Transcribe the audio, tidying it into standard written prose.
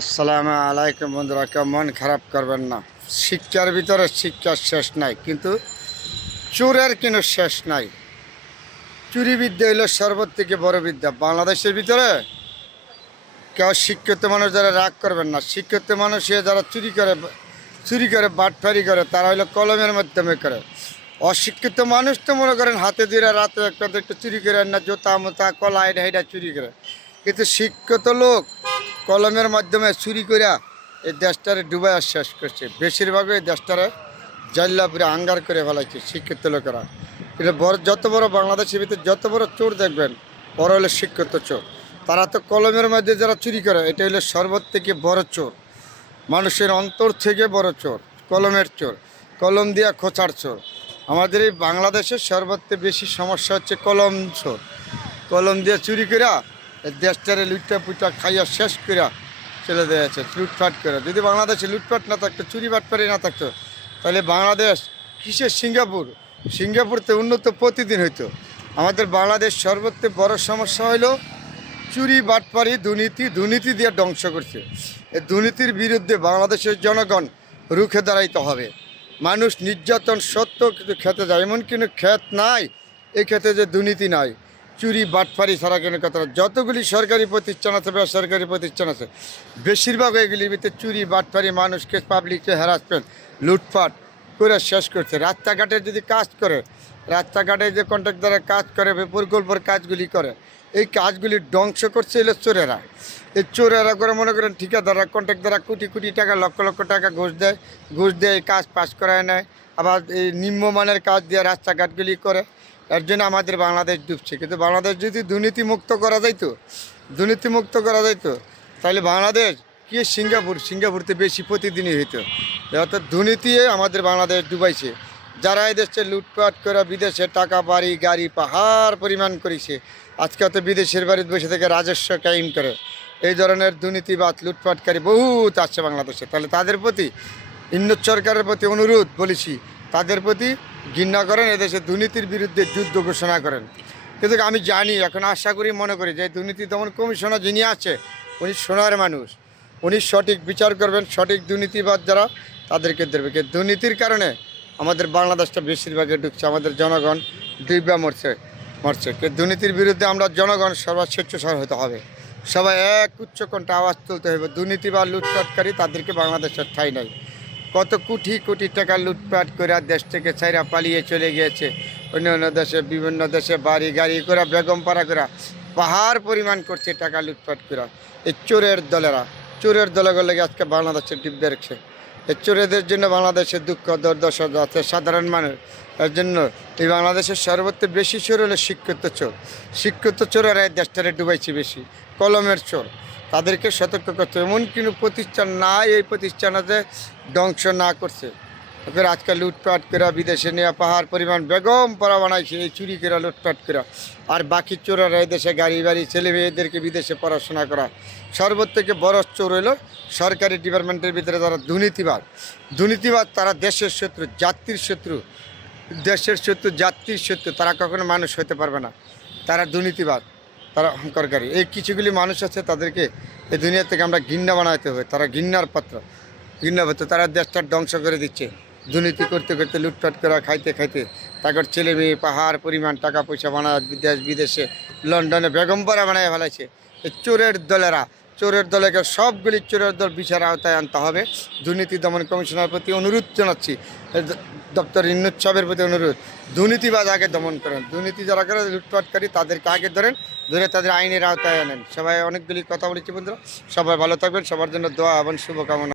আসসালামু আলাইকুম বন্ধুরা, কেউ মন খারাপ করবেন না। শিক্ষার ভিতরে শিক্ষার শেষ নাই, কিন্তু চোরের কোনো শেষ নাই। চুরি বিদ্যা হইল সর্বথেকে বড় বিদ্যা বাংলাদেশের ভিতরে। কেউ শিক্ষিত মানুষ যারা রাগ করবেন না। শিক্ষিত মানুষ যারা চুরি করে বাটফারি করে, তারা হইলো কলমের মাধ্যমে করে। অশিক্ষিত মানুষ তো মনে করেন হাতে দিয়ে রাতে একটা চুরি করে না, জোতা মোতা কলা এটা চুরি করে। কিন্তু শিক্ষিত লোক কলমের মাধ্যমে চুরি করিয়া এই দেশটারে ডুবাইয়া শেষ করছে। বেশিরভাগই এই দেশটারে জাল্লাপুরে আঙ্গার করে ফেলাইছে শিক্ষিত লোকেরা। এটা যত বড় বাংলাদেশের ভিতরে যত বড় চোর দেখবেন, বড় হলো শিক্ষিত চোর। তারা তো কলমের মধ্যে যারা চুরি করে, এটা হলো সর্বথেকে বড় চোর। মানুষের অন্তর থেকে বড় চোর কলমের চোর, কলম দিয়া খোঁচার চোর। আমাদের এই বাংলাদেশের সর্বত্র বেশি সমস্যা হচ্ছে কলম চোর। কলম দিয়ে চুরি করা দেশটারে লুটটা পুটা খাইয়া শেষ করা চলে দিয়েছে, লুটপাট করে। যদি বাংলাদেশে লুটপাট না থাকতো, চুরি বাটপারি না থাকতো, তাহলে বাংলাদেশ কিসের সিঙ্গাপুরতে উন্নত প্রতিদিন হইতো। আমাদের বাংলাদেশ সর্বত্র বড় সমস্যা হইলো চুরি বাটপারি দুর্নীতি দিয়ে ধ্বংস করছে। এই দুর্নীতির বিরুদ্ধে বাংলাদেশের জনগণ রুখে দাঁড়াইতে হবে। মানুষ নির্যাতন সত্য কিন্তু খেতে যায়, এমন কোনো ক্ষেত নাই এই ক্ষেত্রে যে দুর্নীতি নাই। চুরি বাটপারি ছাড়া কেন কথা। যতগুলি সরকারি প্রতিষ্ঠান আছে, বেসরকারি প্রতিষ্ঠান আছে, বেশিরভাগ এগুলির ভিতরে চুরি বাটপারি, মানুষকে পাবলিককে হ্যারাসমেন্ট লুটপাট করে শেষ করছে। রাস্তাঘাটে যদি কাজ করে, রাস্তাঘাটে যে কন্ট্রাক্টররা কাজ করে, প্রকল্পের কাজগুলি করে, এই কাজগুলি ধ্বংস করছে এলো চোরেরা। এই চোরেরা করে মনে করেন ঠিকাদাররা, কন্ট্রাক্টররা কোটি কোটি টাকা, লক্ষ লক্ষ টাকা ঘুষ দিয়ে এই কাজ পাস করায় নেয়। আবার এই নিম্নমানের কাজ দিয়ে রাস্তাঘাটগুলি করে। এর জন্য আমাদের বাংলাদেশ ডুবছে। কিন্তু বাংলাদেশ যদি দুর্নীতিমুক্ত করা যাইতো তাহলে বাংলাদেশ কি সিঙ্গাপুরতে বেশি প্রতিদিনই হইতো। অর্থাৎ দুর্নীতি আমাদের বাংলাদেশ ডুবাইছে। যারা এই দেশে লুটপাট করে বিদেশে টাকা বাড়ি গাড়ি পাহাড় পরিমাণ করেছে, আজকে অত বিদেশের বাড়িতে বসে থেকে রাজস্ব কায়েম করে, এই ধরনের দুর্নীতিবাদ লুটপাটকারী বহুত আসছে বাংলাদেশে। তাহলে তাদের প্রতি ইন্নত সরকারের প্রতি অনুরোধ বলেছি, তাদের প্রতি ঘৃণা করেন, এদেশে দুর্নীতির বিরুদ্ধে যুদ্ধ ঘোষণা করেন। কিন্তু আমি জানি, এখন আশা করি, মনে করি যে দুর্নীতি দমন কমিশনার যিনি আছে, উনি সোনার মানুষ, উনি সঠিক বিচার করবেন। সঠিক দুর্নীতিবাদ যারা, তাদেরকে দেবে। দুর্নীতির কারণে আমাদের বাংলাদেশটা বেশিরভাগে ঢুকছে, আমাদের জনগণ ডুইবা মরছে। দুর্নীতির বিরুদ্ধে আমরা জনগণ সবাই স্বেচ্ছাসর হতে হবে, সবাই এক উচ্চকণ্ঠে আওয়াজ তুলতে হবে। দুর্নীতি বা লুটপাটকারী, তাদেরকে বাংলাদেশের ঠাঁই নাই। কত কোটি কোটি টাকা লুটপাট করে দেশ থেকে ছাইরা পালিয়ে চলে গিয়েছে অন্য দেশে, বিভিন্ন দেশে বাড়ি গাড়ি করে, বেগম পাড়া করে পাহাড় পরিমাণ করছে টাকা লুটপাট করে। এই চোরের দলগুলো আজকে বাংলাদেশের ডিব্বে রেখেছে। এই চোরেদের জন্য বাংলাদেশের দুঃখ দুর্দশা আছে সাধারণ মানুষ। এর জন্য এই বাংলাদেশের সর্বত্র বেশি চোর হলো শিক্ষিত চোরেরা এই দেশটারে ডুবাইছে বেশি। কলমের চোর, তাদেরকে সতর্ক করতে হবে। এমন কোনো প্রতিষ্ঠান নাই এই প্রতিষ্ঠানতে ধ্বংস না করছে। ওকে আজকাল লুটপাট করে বিদেশে নিয়ে পাহাড় পরিমাণ বেগম পড়া বানাইছে, এই চুরি করে লুটপাট করে। আর বাকি চোরেরা এই দেশে গাড়ি বাড়ি ছেলে মেয়েদেরকে বিদেশে পড়াশোনা করা। সর্বথেকে বড় চোর হলো সরকারি ডিপার্টমেন্টের ভিতরে যারা দুর্নীতিবাদ, তারা দেশের শত্রু, জাতির শত্রু। তারা কখনো মানুষ হতে পারবে না। তারা দুর্নীতিবাদ, তারা অহংকারী। এই কিছুগুলি মানুষ আছে, তাদেরকে এই দুনিয়া থেকে আমরা ঘৃণা বানাইতে হবে। তারা ঘৃণার পাত্র। তারা দেশটা ধ্বংস করে দিচ্ছে। দুর্নীতি করতে করতে, লুটপাট করা খাইতে তাদের ছেলে মেয়ে পাহাড় পরিমাণ টাকা পয়সা বানায় বিদেশে লন্ডনে বেগমপাড়া বানায় ফেলাইছে। এই চোরের দলকে সবগুলি চোরের দল বিচার আওতায় আনতে হবে। দুর্নীতি দমন কমিশনের প্রতি অনুরোধ জানাচ্ছি, ডক্টর ইউনূস সাহেবের প্রতি অনুরোধ, দুর্নীতিবাজ আগে দমন করেন। দুর্নীতি যারা করে, লুটপাটকারী, তাদেরকে আগে ধরে তাদের আইনের আওতায় আনেন। সবাই অনেকগুলি কথা বলেছি বন্ধুরা, সবাই ভালো থাকবেন। সবার জন্য দোয়া এবং শুভকামনা।